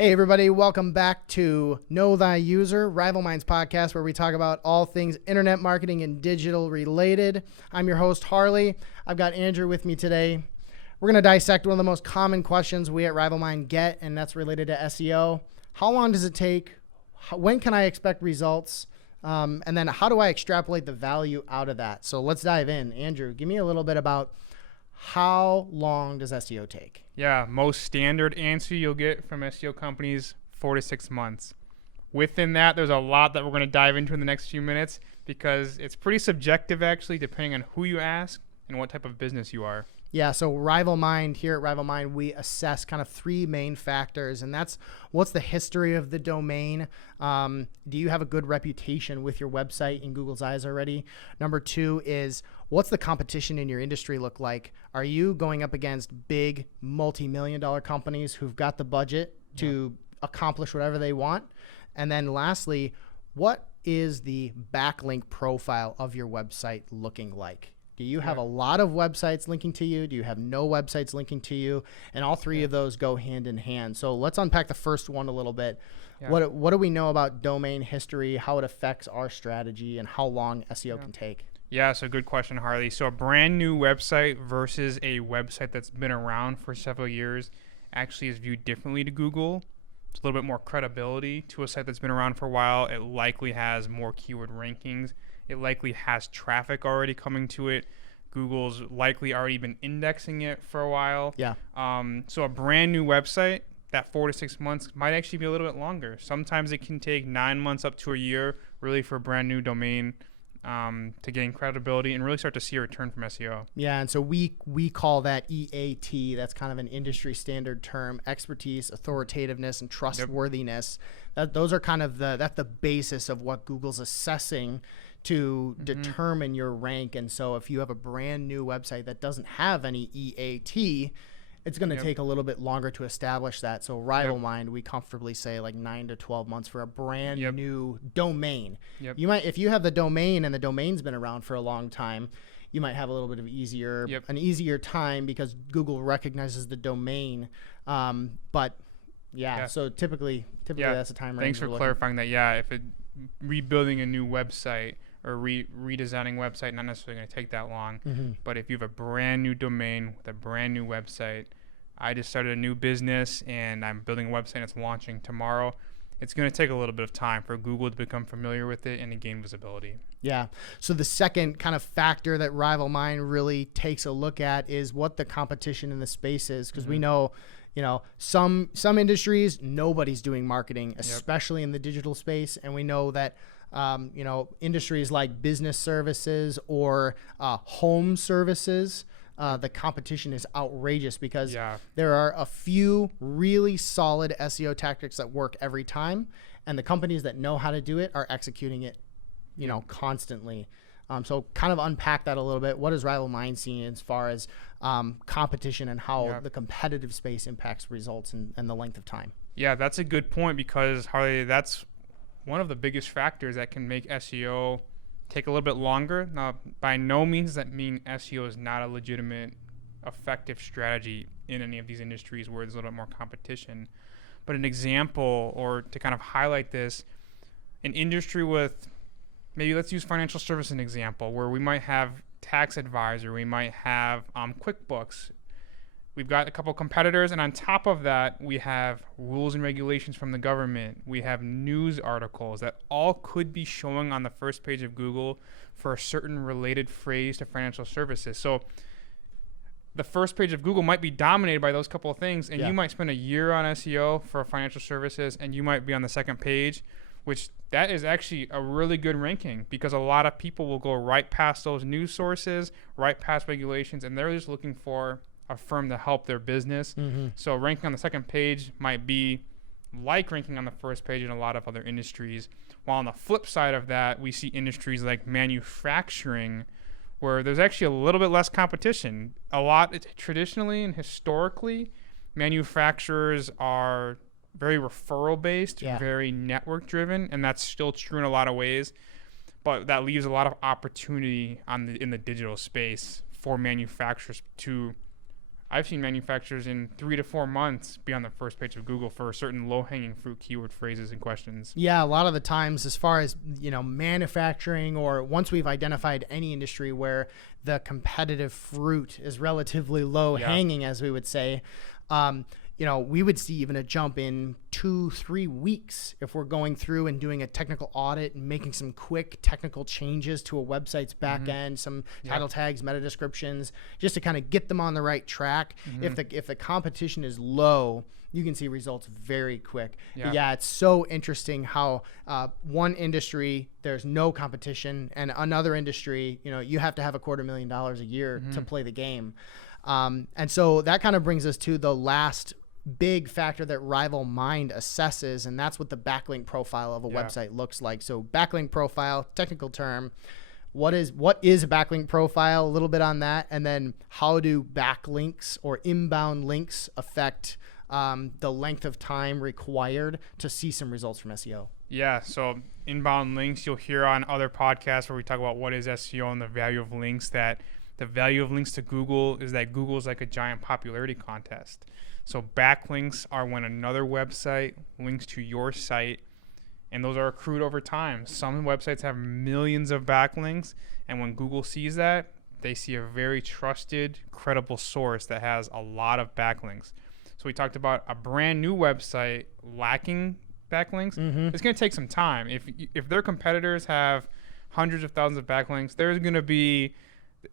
Hey everybody, welcome back to Know Thy User, Rival Minds podcast, where we talk about all things internet marketing and digital related. I'm your host, Harley. I've got Andrew with me today. We're going to dissect one of the most common questions we at Rival Mind get, and that's related to SEO. How long does it take? When can I expect results? And then how do I extrapolate the value out of that? So let's dive in. Andrew, give me a little bit about how long does SEO take? Yeah, most standard answer you'll get from SEO companies, 4 to 6 months. Within that, there's a lot that we're going to dive into in the next few minutes because it's pretty subjective actually, depending on who you ask and what type of business you are. Yeah, so Rival Mind, here at Rival Mind, we assess kind of three main factors, and that's what's the history of the domain? Do you have a good reputation with your website in Google's eyes already? Number two is, what's the competition in your industry look like? Are you going up against big multi-million-dollar companies who've got the budget to accomplish whatever they want? And then lastly, what is the backlink profile of your website looking like? Do you have a lot of websites linking to you? Do you have no websites linking to you? And all three of those go hand in hand. So let's unpack the first one a little bit. Yeah. What do we know about domain history, how it affects our strategy, and how long SEO can take? Yeah, so good question, Harley. So a brand new website versus a website that's been around for several years actually is viewed differently to Google. It's a little bit more credibility to a site that's been around for a while. It likely has more keyword rankings. It likely has traffic already coming to it. Google's likely already been indexing it for a while. Yeah. So a brand new website, that 4 to 6 months might actually be a little bit longer. Sometimes it can take 9 months up to a year, really, for a brand new domain to gain credibility and really start to see a return from SEO. Yeah, and so we call that EAT. That's kind of an industry standard term: expertise, authoritativeness, and trustworthiness. Those are kind of that's the basis of what Google's assessing to determine your rank. And so if you have a brand new website that doesn't have any EAT, it's going to take a little bit longer to establish that. So Rival Mind, we comfortably say like 9 to 12 months for a brand new domain. You might, if you have the domain and the domain's been around for a long time, you might have a little bit of an easier time because Google recognizes the domain. But so typically that's a time range. Thanks for clarifying that. Yeah, if rebuilding a new website or redesigning website, not necessarily going to take that long. But if you have a brand new domain with a brand new website, I just started a new business and I'm building a website that's launching tomorrow, it's going to take a little bit of time for Google to become familiar with it and to gain visibility. Yeah. So the second kind of factor that Rival Mind really takes a look at is what the competition in the space is, because we know, some industries, nobody's doing marketing, especially in the digital space. And we know that, industries like business services or home services, the competition is outrageous because there are a few really solid SEO tactics that work every time. And the companies that know how to do it are executing it, constantly. So kind of unpack that a little bit. What is Rival Mind seeing as far as competition and how the competitive space impacts results and the length of time? Yeah, that's a good point because, Harley, that's one of the biggest factors that can make SEO take a little bit longer. Now, by no means does that mean SEO is not a legitimate, effective strategy in any of these industries where there's a little bit more competition. But an example, or to kind of highlight this, an industry with, maybe let's use financial service as an example, where we might have tax advisor, we might have QuickBooks. We've got a couple competitors, and on top of that, we have rules and regulations from the government. We have news articles that all could be showing on the first page of Google for a certain related phrase to financial services. So the first page of Google might be dominated by those couple of things, and you might spend a year on SEO for financial services, and you might be on the second page, which that is actually a really good ranking because a lot of people will go right past those news sources, right past regulations, and they're just looking for a firm to help their business. So ranking on the second page might be like ranking on the first page in a lot of other industries. While on the flip side of that, we see industries like manufacturing where there's actually a little bit less competition. Traditionally and historically, manufacturers are very referral based, very network driven, and that's still true in a lot of ways. But that leaves a lot of opportunity in the digital space for manufacturers to I've seen manufacturers in 3 to 4 months be on the first page of Google for certain low-hanging fruit keyword phrases and questions. Yeah, a lot of the times, as far as, manufacturing, or once we've identified any industry where the competitive fruit is relatively low hanging, as we would say, we would see even a jump in 2-3 weeks if we're going through and doing a technical audit and making some quick technical changes to a website's back end, some title tags, meta descriptions, just to kind of get them on the right track. If the competition is low, you can see results very quick. Yeah, it's so interesting how one industry, there's no competition, and another industry, you have to have $250,000 a year to play the game. And so that kind of brings us to the last big factor that Rival Mind assesses, and that's what the backlink profile of a website looks like. So backlink profile, technical term. What is a backlink profile? A little bit on that, and then how do backlinks or inbound links affect the length of time required to see some results from SEO? Yeah, so inbound links, you'll hear on other podcasts where we talk about what is SEO and the value of links. That the value of links to Google is that Google's like a giant popularity contest. So backlinks are when another website links to your site, and those are accrued over time. Some websites have millions of backlinks, and when Google sees that, they see a very trusted, credible source that has a lot of backlinks. So we talked about a brand new website lacking backlinks. It's going to take some time. If their competitors have hundreds of thousands of backlinks, there's going to be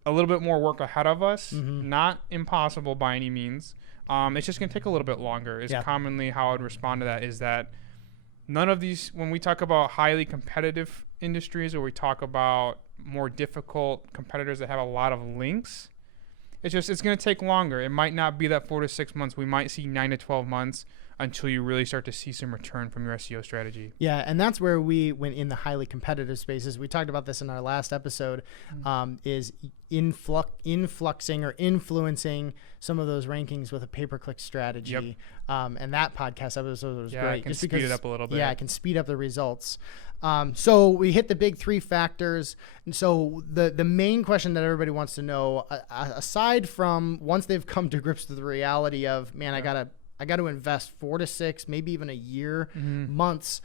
a little bit more work ahead of us. Not impossible by any means. It's just going to take a little bit longer is commonly how I would respond to that, is that none of these, when we talk about highly competitive industries, or we talk about more difficult competitors that have a lot of links, it's going to take longer. It might not be that 4 to 6 months. We might see 9 to 12 months until you really start to see some return from your SEO strategy. Yeah, and that's where we, when in the highly competitive spaces, we talked about this in our last episode, is influxing or influencing some of those rankings with a pay-per-click strategy. And that podcast episode was great. It can speed it up a little bit. Yeah, it can speed up the results. So we hit the big 3 factors. And so the main question that everybody wants to know, aside from once they've come to grips with the reality of, man, I got to invest 4 to 6, maybe even a year, months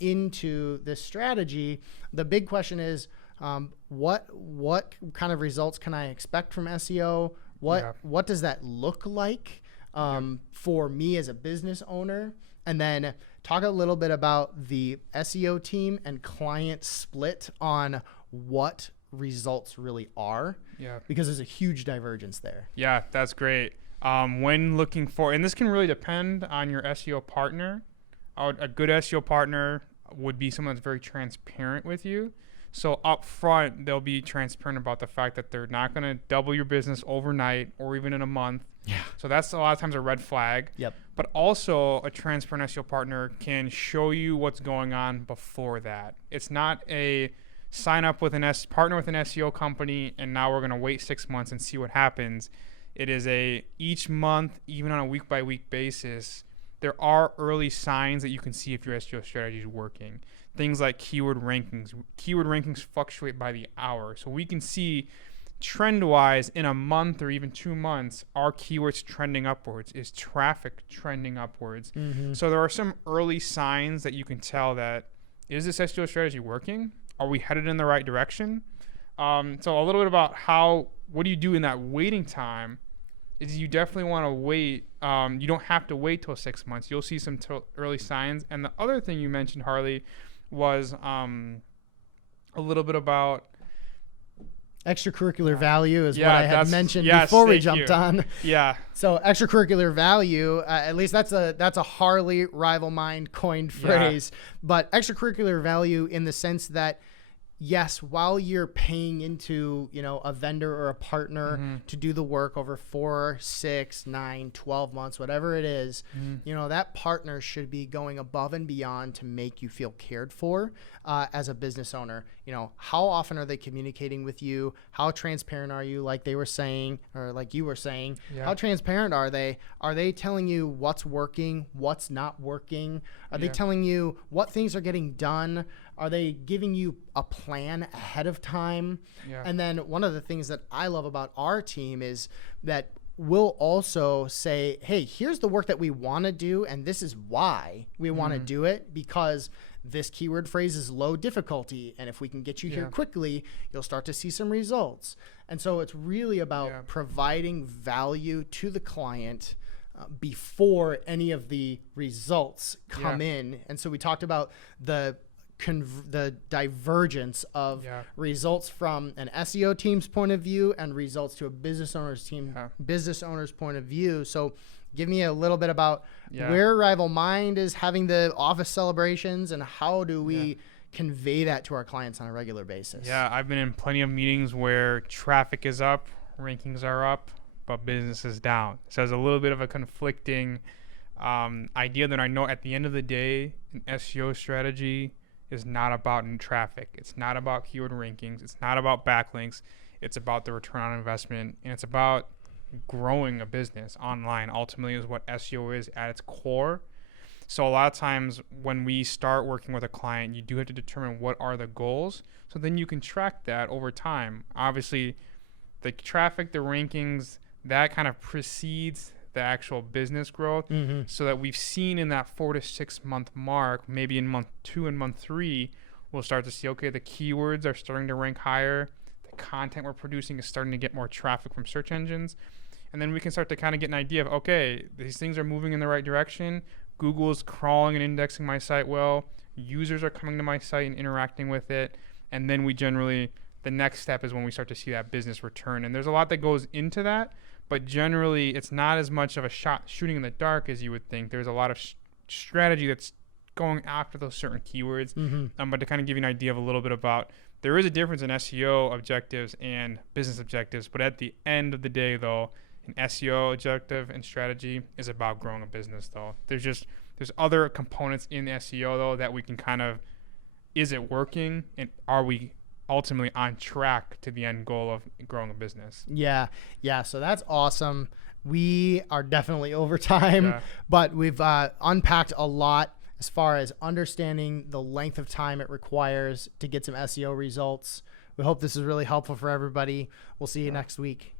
into this strategy. The big question is, what kind of results can I expect from SEO? What does that look like for me as a business owner? And then talk a little bit about the SEO team and client split on what results really are. Because there's a huge divergence there. Yeah, that's great. When looking for, and this can really depend on your SEO partner. A good SEO partner would be someone that's very transparent with you. So up front, they'll be transparent about the fact that they're not going to double your business overnight or even in a month. So that's a lot of times a red flag. But also a transparent SEO partner can show you what's going on before that. It's not a sign up with partner with an SEO company and now we're going to wait 6 months and see what happens. It is each month, even on a week-by-week basis, there are early signs that you can see if your SEO strategy is working. Things like keyword rankings. Keyword rankings fluctuate by the hour. So we can see trend-wise in a month or even 2 months, are keywords trending upwards? Is traffic trending upwards? So there are some early signs that you can tell that, is this SEO strategy working? Are we headed in the right direction? So a little bit about what do you do in that waiting time is you definitely want to wait. You don't have to wait till 6 months. You'll see some early signs. And the other thing you mentioned, Harley, was a little bit about extracurricular value is what I had mentioned before we jumped on. So extracurricular value, at least that's a Harley Rival Mind coined phrase, but extracurricular value in the sense that, yes, while you're paying into, a vendor or a partner to do the work over 4, 6, 9, 12 months, whatever it is, that partner should be going above and beyond to make you feel cared for as a business owner. How often are they communicating with you? How transparent are you, like they were saying, or like you were saying? How transparent are they? Are they telling you what's working, what's not working? Are they telling you what things are getting done? Are they giving you a plan ahead of time? And then one of the things that I love about our team is that we'll also say, hey, here's the work that we want to do, and this is why we want to do it, because this keyword phrase is low difficulty, and if we can get you here quickly, you'll start to see some results. And so it's really about providing value to the client before any of the results come in. And so we talked about the divergence of results from an SEO team's point of view and results to a business owner's point of view. So give me a little bit about where Rival Mind is having the office celebrations, and how do we convey that to our clients on a regular basis? Yeah, I've been in plenty of meetings where traffic is up, rankings are up, but business is down. So it's a little bit of a conflicting idea that I know at the end of the day, an SEO strategy is not about traffic. It's not about keyword rankings. It's not about backlinks. It's about the return on investment, and it's about growing a business online. Ultimately is what SEO is at its core. So a lot of times when we start working with a client, you do have to determine what are the goals, so then you can track that over time. Obviously, the traffic, the rankings, that kind of precedes the actual business growth, so that we've seen in that 4 to 6 month mark, maybe in month 2 and month 3, we'll start to see, okay, the keywords are starting to rank higher, the content we're producing is starting to get more traffic from search engines, and then we can start to kind of get an idea of, okay, these things are moving in the right direction, Google's crawling and indexing my site well, users are coming to my site and interacting with it, and then we generally, the next step is when we start to see that business return. And there's a lot that goes into that, but generally it's not as much of a shooting in the dark as you would think. There's a lot of strategy that's going after those certain keywords. But to kind of give you an idea of a little bit about, there is a difference in SEO objectives and business objectives, but at the end of the day though, an SEO objective and strategy is about growing a business though. There's other components in SEO though that we can kind of, is it working, and are we ultimately on track to the end goal of growing a business? Yeah. So that's awesome. We are definitely over time, but we've unpacked a lot as far as understanding the length of time it requires to get some SEO results. We hope this is really helpful for everybody. We'll see you next week.